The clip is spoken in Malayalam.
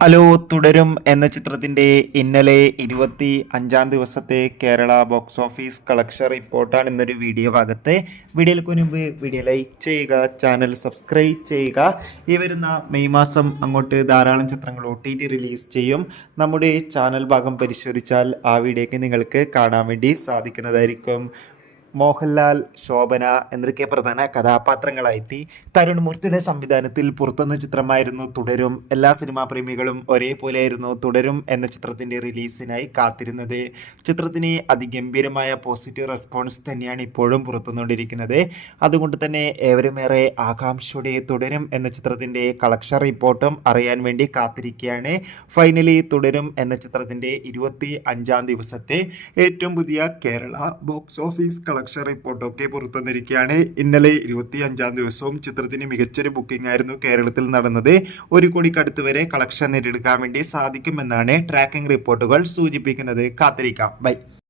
ഹലോ തുടരും എന്ന ചിത്രത്തിന്റെ ഇന്നലെ 25 ദിവസത്തെ കേരള ബോക്സ് ഓഫീസ് കളക്ഷൻ റിപ്പോർട്ടാണ് ഇന്നൊരു വീഡിയോ ഭാഗത്തെ. വീഡിയോയിലേക്ക് മുൻപ് വീഡിയോ ലൈക്ക് ചെയ്യുക, ചാനൽ സബ്സ്ക്രൈബ് ചെയ്യുക. ഈ വരുന്ന മെയ് മാസം അങ്ങോട്ട് ധാരാളം ചിത്രങ്ങൾ OTT റിലീസ് ചെയ്യും. നമ്മുടെ ചാനൽ ഭാഗം പരിശോധിച്ചാൽ ആ വീഡിയോയ്ക്ക് നിങ്ങൾക്ക് കാണാൻ വേണ്ടി സാധിക്കുന്നതായിരിക്കും. മോഹൻലാൽ, ശോഭന എന്നൊക്കെ പ്രധാന കഥാപാത്രങ്ങളായെത്തി. തരുൺ മൂർത്തിയുടെ സംവിധാനത്തിൽ പുറത്തുവന്ന ചിത്രമായിരുന്നു തുടരും. എല്ലാ സിനിമാ പ്രേമികളും ഒരേപോലെയായിരുന്നു തുടരും എന്ന ചിത്രത്തിന്റെ റിലീസിനായി കാത്തിരുന്നത്. ചിത്രത്തിന് അതിഗംഭീരമായ പോസിറ്റീവ് റെസ്പോൺസ് തന്നെയാണ് ഇപ്പോഴും പുറത്തുവന്നുകൊണ്ടിരിക്കുന്നത്. അതുകൊണ്ട് തന്നെ ഏവരുമേറെ ആകാംക്ഷയോടെ തുടരും എന്ന ചിത്രത്തിന്റെ കളക്ഷൻ റിപ്പോർട്ടും അറിയാൻ വേണ്ടി കാത്തിരിക്കുകയാണ്. ഫൈനലി തുടരും എന്ന ചിത്രത്തിന്റെ 25 ദിവസത്തെ ഏറ്റവും പുതിയ കേരള ബോക്സ് ഓഫീസ് കളക്ഷൻ റിപ്പോർട്ടൊക്കെ പുറത്തുവന്നിരിക്കുകയാണ്. ഇന്നലെ 25 ദിവസവും ചിത്രത്തിന് മികച്ചൊരു ബുക്കിംഗ് ആയിരുന്നു കേരളത്തിൽ നടന്നത്. 1 കോടിക്കടുത്ത് വരെ കളക്ഷൻ നേടിയെടുക്കാൻ വേണ്ടി സാധിക്കുമെന്നാണ് ട്രാക്കിംഗ് റിപ്പോർട്ടുകൾ സൂചിപ്പിക്കുന്നത്. കാത്തിരിക്കാം. ബൈ.